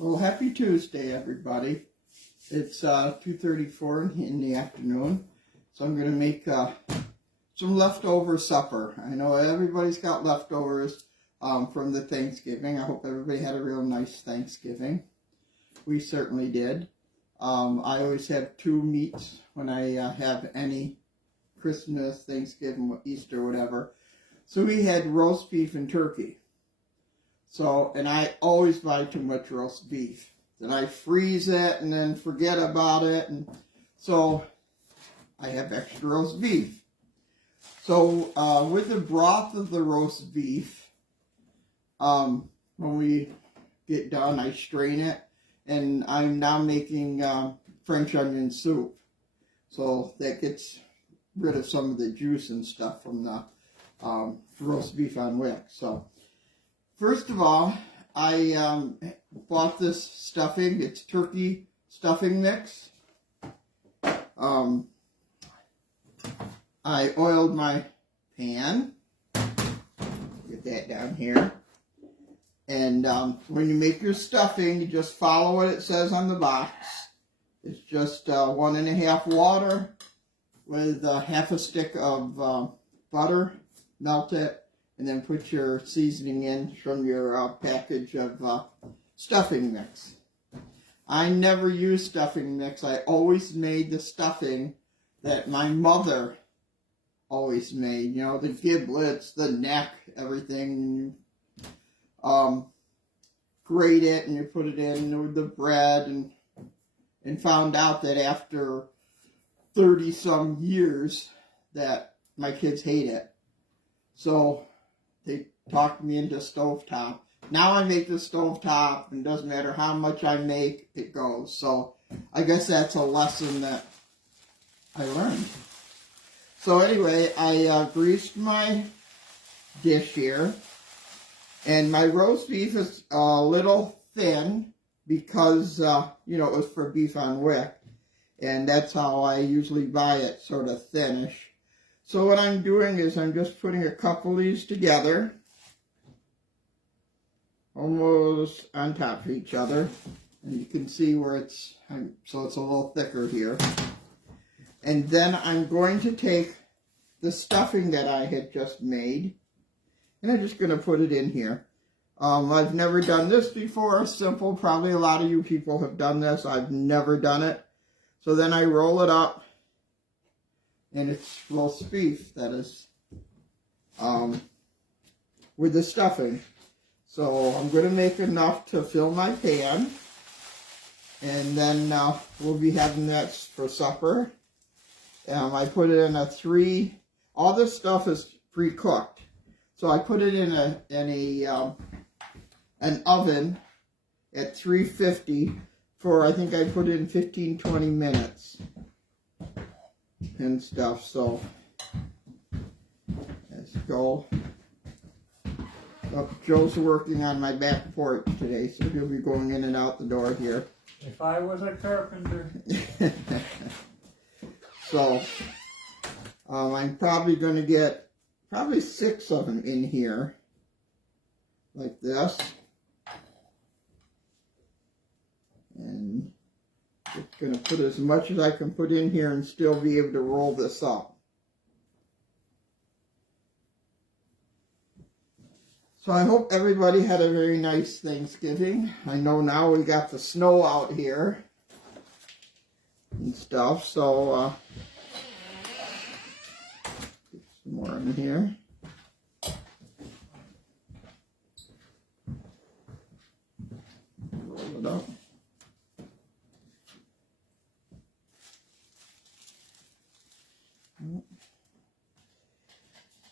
Well, happy Tuesday, everybody. It's 2:34 in the afternoon, so I'm going to make some leftover supper. I know everybody's got leftovers from the Thanksgiving. I hope everybody had a real nice Thanksgiving. We certainly did. I always have two meats when I have any Christmas, Thanksgiving, Easter, whatever. So we had roast beef and turkey. So, and I always buy too much roast beef. Then I freeze it and then forget about it. And so I have extra roast beef. So with the broth of the roast beef, when we get done, I strain it. And I'm now making French onion soup. So that gets rid of some of the juice and stuff from the roast beef on wick. So first of all, I bought this stuffing. It's turkey stuffing mix. I oiled my pan. Get that down here. And when you make your stuffing, you just follow what it says on the box. It's just 1.5 water with half a stick of butter. Melt it. And then put your seasoning in from your package of stuffing mix. I never use stuffing mix. I always made the stuffing that my mother always made. You know, the giblets, the neck, everything. Grate it and you put it in with the bread and found out that after 30-some years that my kids hate it. So they talked me into stovetop. Now I make the stovetop, and it doesn't matter how much I make, it goes. So I guess that's a lesson that I learned. So anyway, I greased my dish here. And my roast beef is a little thin because, you know, it was for beef on wick. And that's how I usually buy it, sort of thinnish. So what I'm doing is I'm just putting a couple of these together, almost on top of each other. And you can see where it's, so it's a little thicker here. And then I'm going to take the stuffing that I had just made, and I'm just going to put it in here. I've never done this before, simple. Probably a lot of you people have done this. I've never done it. So then I roll it up. And it's roast beef, that is, with the stuffing. So I'm going to make enough to fill my pan. And then we'll be having that for supper. I put it in a 3, all this stuff is pre-cooked. So I put it in an oven at 350 for, I think I put it in 15-20 minutes. And stuff, so let's go. Oh, Joe's working on my back porch today, so he'll be going in and out the door here. If I was a carpenter. So, I'm probably going to get 6 of them in here, like this. And just going to put as much as I can put in here and still be able to roll this up. So I hope everybody had a very nice Thanksgiving. I know now we got the snow out here and stuff, so get some more in here. Roll it up.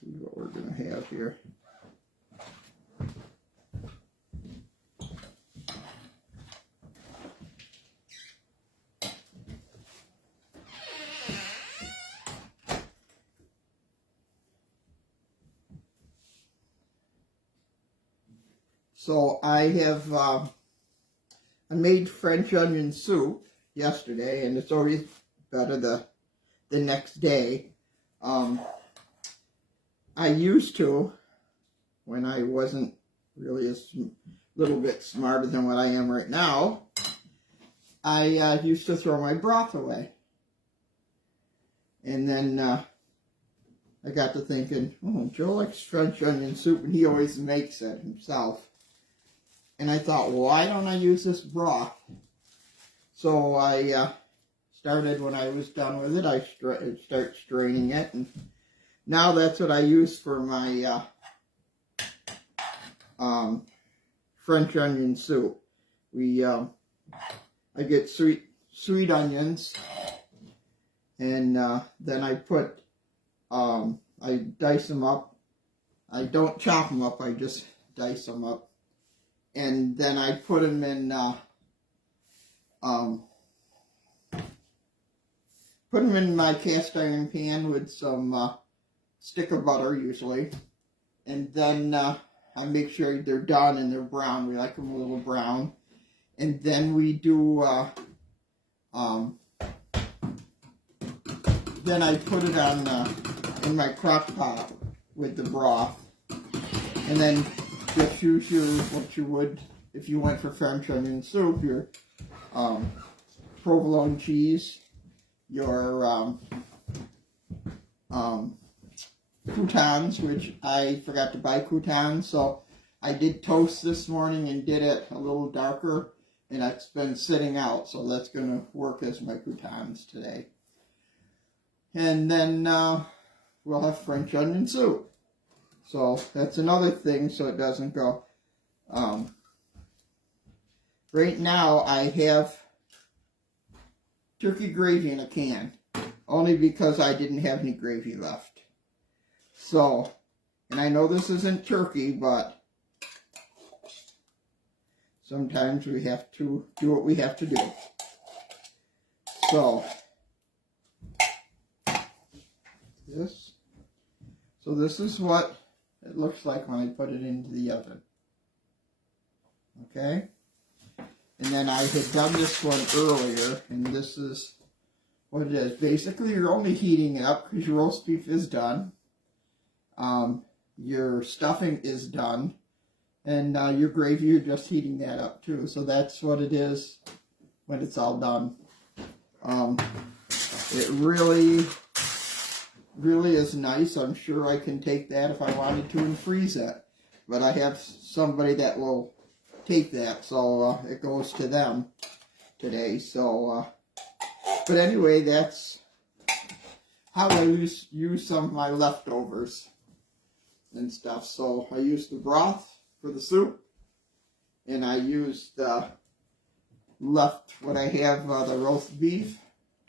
See what we're going to have here. So I have I made French onion soup yesterday, and it's always better the next day. I used to, when I wasn't really as little bit smarter than what I am right now, I used to throw my broth away. And then I got to thinking, oh, Joe likes French onion soup, and he always makes it himself. And I thought, well, why don't I use this broth? So I started, when I was done with it, I start straining it. And now that's what I use for my French onion soup. I get sweet onions, and then I put, I dice them up. I don't chop them up, I just dice them up. And then I put them in, put them in my cast iron pan with some stick of butter usually. And then I make sure they're done and they're brown. We like them a little brown. And then we do, then I put it on in my crock pot with the broth. And then just use what you would if you went for French onion soup, your provolone cheese, your croutons, which I forgot to buy croutons, so I did toast this morning and did it a little darker, and it's been sitting out, so that's going to work as my croutons today. And then we'll have French onion soup. So that's another thing, so it doesn't go. Right now I have turkey gravy in a can, only because I didn't have any gravy left. So, and I know this isn't turkey, but sometimes we have to do what we have to do. So, this is what it looks like when I put it into the oven. Okay? And then I had done this one earlier, and this is what it is. Basically, you're only heating it up because your roast beef is done. Your stuffing is done. And your gravy, you're just heating that up too. So that's what it is when it's all done. It really is nice. I'm sure I can take that if I wanted to and freeze it. But I have somebody that will take that, so it goes to them today. So, but anyway, that's how I use some of my leftovers and stuff. So I used the broth for the soup, and I used left what I have, the roast beef,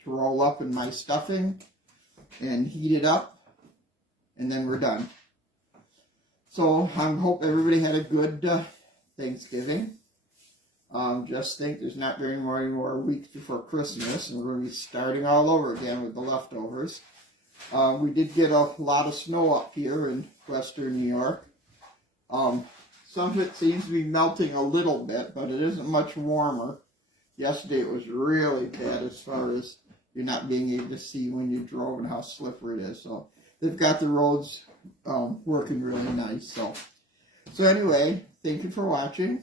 to roll up in my stuffing and heat it up, and then we're done. So I hope everybody had a good Thanksgiving. Just think there's not very many more weeks before Christmas, and we're going to be starting all over again with the leftovers. We did get a lot of snow up here in western New York. Some of it seems to be melting a little bit, but it isn't much warmer. Yesterday it was really bad as far as you're not being able to see when you drove and how slippery it is. So they've got the roads working really nice. So anyway, thank you for watching.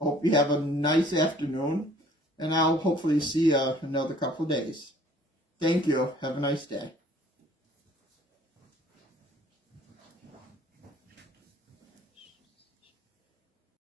Hope you have a nice afternoon, and I'll hopefully see you another couple of days. Thank you. Have a nice day.